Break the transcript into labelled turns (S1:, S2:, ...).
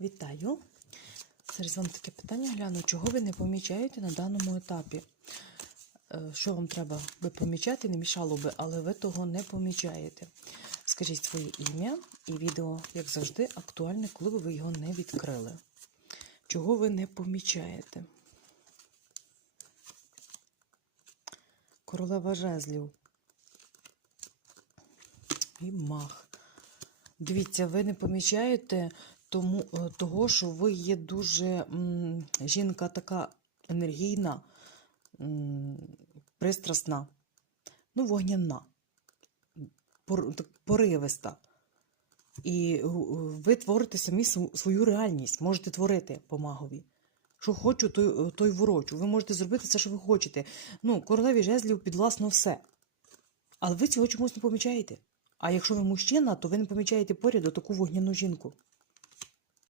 S1: Вітаю! Зараз вам таке питання гляну. Чого ви не помічаєте на даному етапі? Е, Що вам треба би помічати, не мішало би, але ви того не помічаєте. Скажіть своє ім'я і відео, як завжди, актуальне, коли ви його не відкрили. Чого ви не помічаєте? Королева жезлів. І мах. Дивіться, ви не помічаєте тому, е, того, що ви є дуже жінка така енергійна, пристрасна, ну, вогняна, поривиста. І е, ви творите самі свою реальність, можете творити по магові. Що хочу, то, то й ворочу. Ви можете зробити все, що ви хочете. Ну, королеві жезлів підвласно все. Але ви цього чомусь не помічаєте. А якщо ви мужчина, то ви не помічаєте поряд таку вогняну жінку.